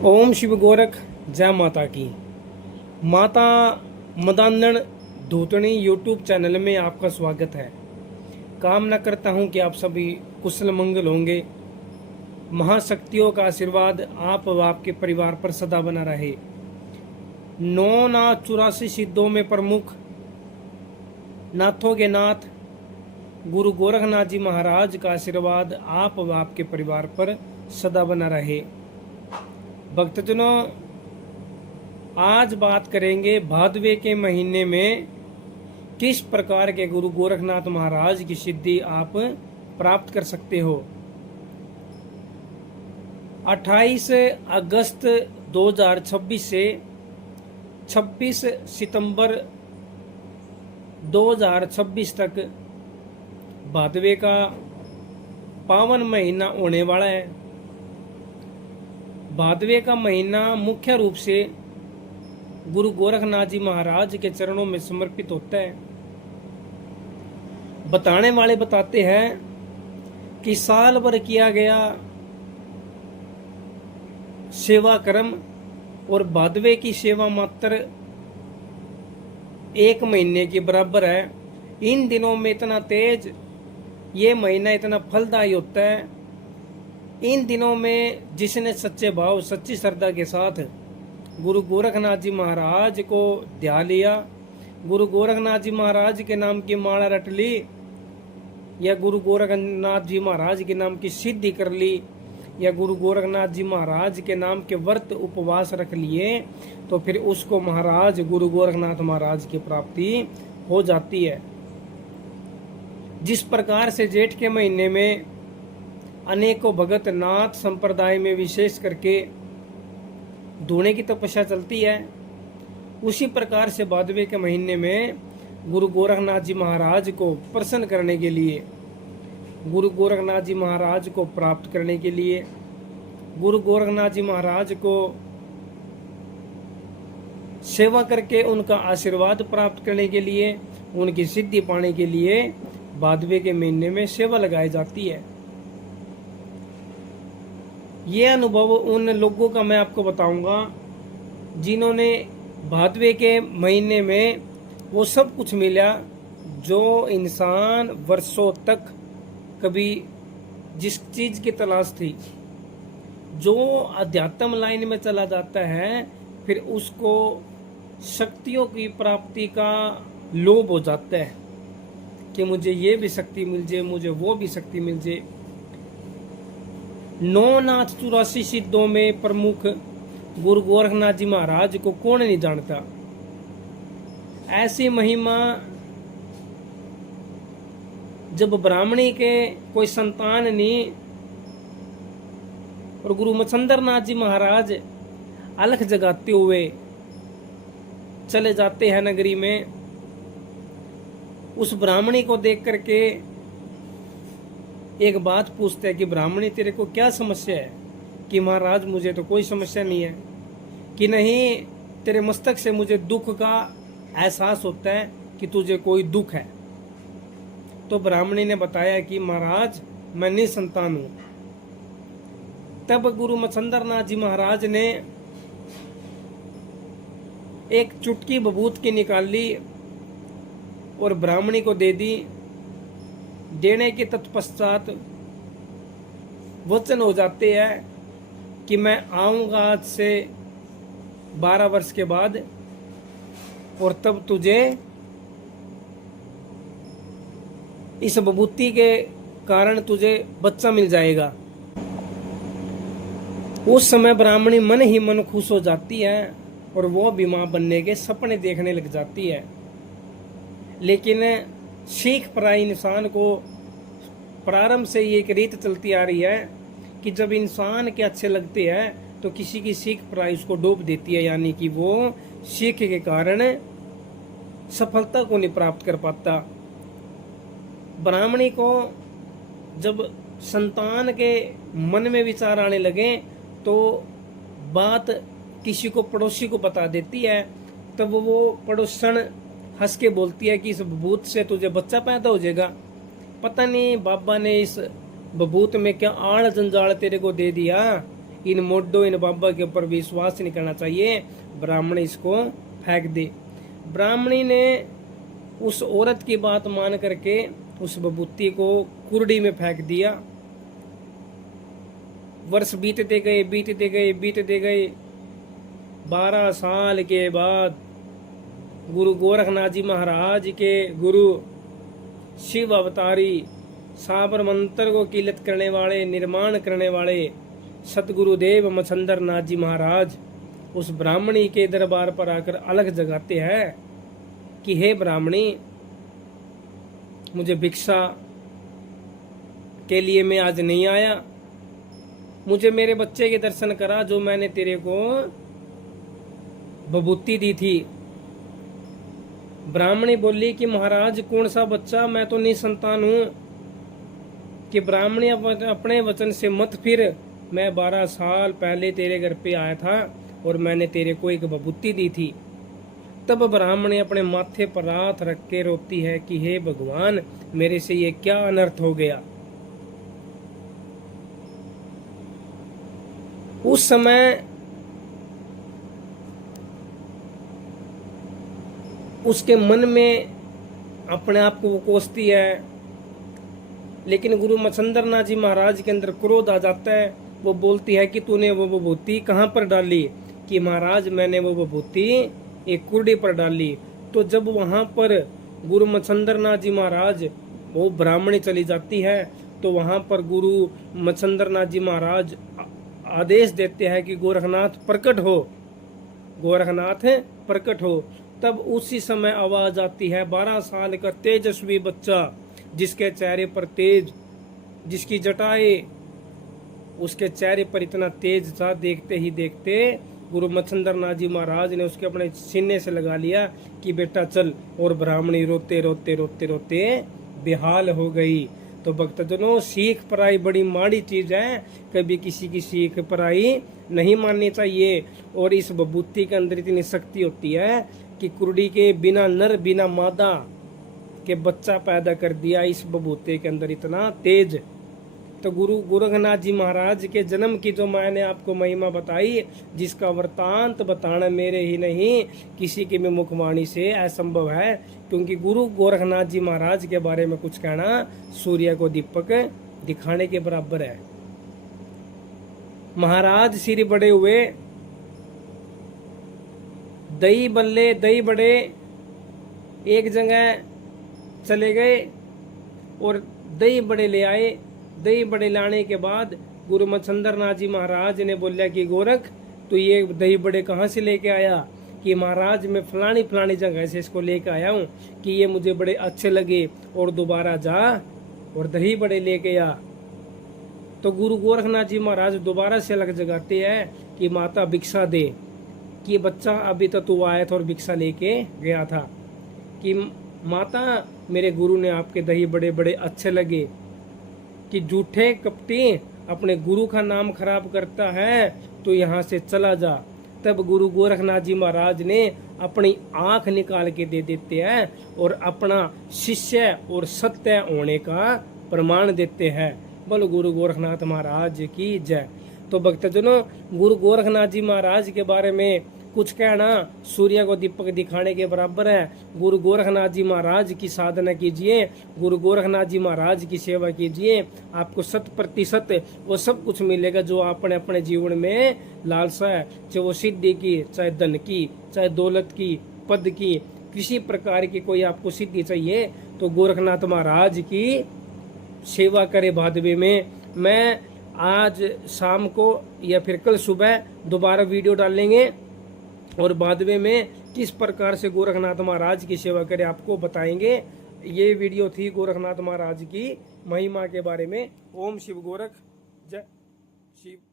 ओम शिव गोरख जय माता की। माता मदानन धूतनी यूट्यूब चैनल में आपका स्वागत है। कामना करता हूं कि आप सभी कुशल मंगल होंगे। महाशक्तियों का आशीर्वाद आप व आपके परिवार पर सदा बना रहे। 9 नाथ 84 सिद्धों में प्रमुख नाथों के नाथ गुरु गोरखनाथ जी महाराज का आशीर्वाद आप व आपके परिवार पर सदा बना रहे। भक्तजनों, आज बात करेंगे भादवे के महीने में किस प्रकार के गुरु गोरखनाथ महाराज की सिद्धि आप प्राप्त कर सकते हो। 28 अगस्त 2026 से 26 सितंबर 2026 तक भादवे का पावन महीना होने वाला है। भादवे का महीना मुख्य रूप से गुरु गोरखनाथ जी महाराज के चरणों में समर्पित होता है। बताने वाले बताते हैं कि साल भर किया गया सेवा कर्म और भादवे की सेवा मात्र 1 महीने के बराबर है। इन दिनों में इतना तेज ये महीना इतना फलदायी होता है। इन दिनों में जिसने सच्चे भाव सच्ची श्रद्धा के साथ गुरु गोरखनाथ जी महाराज को ध्यान लिया, गुरु गोरखनाथ जी महाराज के नाम की माला रट ली या गुरु गोरखनाथ जी महाराज के नाम की सिद्धि कर ली या गुरु गोरखनाथ जी महाराज के नाम के व्रत उपवास रख लिए, तो फिर उसको महाराज गुरु गोरखनाथ महाराज की प्राप्ति हो जाती है। जिस प्रकार से जेठ के महीने में अनेकों भगत नाथ संप्रदाय में विशेष करके धूणे की तपस्या चलती है, उसी प्रकार से भादवे के महीने में गुरु गोरखनाथ जी महाराज को प्रसन्न करने के लिए, गुरु गोरखनाथ जी महाराज को प्राप्त करने के लिए, गुरु गोरखनाथ जी महाराज को सेवा करके उनका आशीर्वाद प्राप्त करने के लिए, उनकी सिद्धि पाने के लिए भादवे के महीने में सेवा लगाई जाती है। ये अनुभव उन लोगों का मैं आपको बताऊंगा जिन्होंने भादवे के महीने में वो सब कुछ मिला जो इंसान वर्षों तक कभी जिस चीज की तलाश थी। जो अध्यात्म लाइन में चला जाता है फिर उसको शक्तियों की प्राप्ति का लोभ हो जाता है कि मुझे ये भी शक्ति मिल जाए, मुझे वो भी शक्ति मिल जाए। 9 नाथ 84 सिद्धों में प्रमुख गुरु गोरखनाथ जी महाराज को कौन नहीं जानता। ऐसी महिमा जब ब्राह्मणी के कोई संतान नहीं और गुरु मच्छंदर नाथ जी महाराज अलख जगाते हुए चले जाते हैं नगरी में, उस ब्राह्मणी को देख करके एक बात पूछते हैं कि ब्राह्मणी तेरे को क्या समस्या है। कि महाराज मुझे तो कोई समस्या नहीं है। कि नहीं, तेरे मस्तक से मुझे दुख का एहसास होता है कि तुझे कोई दुख है। तो ब्राह्मणी ने बताया कि महाराज मैं निसंतान हूं। तब गुरु मच्छंदर नाथ जी महाराज ने एक चुटकी बबूत की निकाल ली और ब्राह्मणी को दे दी। देने के तत्पश्चात वचन हो जाते हैं कि मैं आऊंगा आज से 12 वर्ष के बाद और तब तुझे इस विभूति के कारण तुझे बच्चा मिल जाएगा। उस समय ब्राह्मणी मन ही मन खुश हो जाती है और वो भी मां बनने के सपने देखने लग जाती है। लेकिन सीख पराई इंसान को प्रारंभ से ये एक रीत चलती आ रही है कि जब इंसान के अच्छे लगते हैं तो किसी की सीख पराई उसको डूब देती है, यानी कि वो सीख के कारण सफलता को नहीं प्राप्त कर पाता। ब्राह्मणी को जब संतान के मन में विचार आने लगे तो बात किसी को पड़ोसी को बता देती है। तब वो पड़ोसन हंस के बोलती है कि इस बबूत से तुझे बच्चा पैदा हो जाएगा। पता नहीं बाबा ने इस बबूत में क्या आड़ जंजाल तेरे को दे दिया इन मोड्डो इन बाबा के ऊपर विश्वास नहीं करना चाहिए। ब्राह्मणी इसको फेंक दे। ब्राह्मणी ने उस औरत की बात मान करके उस बबूती को कुर्डी में फेंक दिया। वर्ष बीतते गए बीतते गए बीतते गए। 12 साल के बाद गुरु गोरखनाथ जी महाराज के गुरु शिव अवतारी साबर मंत्र को किलत करने वाले, निर्माण करने वाले सतगुरुदेव मच्छंदर नाथ जी महाराज उस ब्राह्मणी के दरबार पर आकर अलग जगाते हैं कि हे ब्राह्मणी, मुझे भिक्षा के लिए मैं आज नहीं आया, मुझे मेरे बच्चे के दर्शन करा जो मैंने तेरे को बबूती दी थी। ब्राह्मणी बोली कि महाराज कौन सा बच्चा, मैं तो निसंतान हूं। कि ब्राह्मणी अपने वचन से मत फिर, मैं 12 साल पहले तेरे घर पे आया था और मैंने तेरे को एक बबूती दी थी। तब ब्राह्मणी अपने माथे पर हाथ रख के रोती है कि हे भगवान, मेरे से ये क्या अनर्थ हो गया। उस समय उसके मन में अपने आप को वो कोसती है, लेकिन गुरु मच्छंदर नाथ जी महाराज के अंदर क्रोध आ जाता है। वो बोलती है कि तूने वो विभूति कहाँ पर डाली। कि महाराज मैंने वो विभूति एक कुर्डी पर डाली। तो जब वहां पर गुरु मच्छंदर नाथ जी महाराज वो ब्राह्मणी चली जाती है तो वहां पर गुरु मच्छंदर नाथ जी महाराज आदेश देते हैं कि गोरखनाथ प्रकट हो, गोरखनाथ प्रकट हो। तब उसी समय आवाज आती है, 12 साल का तेजस्वी बच्चा जिसके चेहरे पर तेज, जिसकी जटाएं उसके चेहरे पर इतना तेज था, देखते ही देखते गुरु मच्छंदर नाथ जी महाराज ने उसके अपने सीने से लगा लिया कि बेटा चल। और ब्राह्मणी रोते रोते रोते रोते बेहाल हो गई। तो भक्तजनों, सीख पराई बड़ी माड़ी चीज है, कभी किसी की सीख पराई नहीं माननी चाहिए। और इस बबूती के अंदर इतनी शक्ति होती है कि कुर्डी के बिना नर बिना मादा के बच्चा पैदा कर दिया इस बबूते के अंदर, इतना तेज। तो गुरु गोरखनाथ जी महाराज के जन्म की जो मैंने आपको महिमा बताई, जिसका वृतांत बताना मेरे ही नहीं किसी की भी मुखवाणी से असंभव है, क्योंकि गुरु गोरखनाथ जी महाराज के बारे में कुछ कहना सूर्य को दीपक दिखाने के बराबर है। महाराज सिर बड़े हुए, दही बल्ले दही बड़े, एक जगह चले गए और दही बड़े ले आए। दही बड़े लाने के बाद गुरु मच्छंदर नाथ जी महाराज ने बोला कि गोरख तो ये दही बड़े कहाँ से लेके आया। कि महाराज मैं फलानी फलानी जगह से इसको लेके आया हूँ कि ये मुझे बड़े अच्छे लगे और दोबारा जा और दही बड़े लेके आ। तो गुरु गोरखनाथ जी महाराज दोबारा से अलग जगाते हैं कि माता भिक्षा दे। कि बच्चा अभी तो तू आया था और भिक्षा लेके गया था। कि माता मेरे गुरु ने आपके दही बड़े बड़े अच्छे लगे। कि झूठे कपटी अपने गुरु का नाम खराब करता है तो यहाँ से चला जा। तब गुरु गोरखनाथ जी महाराज ने अपनी आंख निकाल के दे देते हैं और अपना शिष्य और सत्य होने का प्रमाण देते हैं। बोलो गुरु गोरखनाथ महाराज की जय। तो भक्तजनों, गुरु गोरखनाथ जी महाराज के बारे में कुछ कहना सूर्य को दीपक दिखाने के बराबर है। गुरु गोरखनाथ जी महाराज की साधना कीजिए, गुरु गोरखनाथ जी महाराज की सेवा कीजिए, आपको 100% वो सब कुछ मिलेगा जो आपने अपने जीवन में लालसा है, चाहे वो सिद्धि की, चाहे धन की, चाहे दौलत की, पद की, किसी प्रकार की कोई आपको सिद्धि चाहिए तो गोरखनाथ महाराज की सेवा करे। भादवे में मैं आज शाम को या फिर कल सुबह दोबारा वीडियो डालेंगे और भादवे में किस प्रकार से गोरखनाथ महाराज की सेवा करें आपको बताएंगे। ये वीडियो थी गोरखनाथ महाराज की महिमा के बारे में। ओम शिव गोरख जय शिव।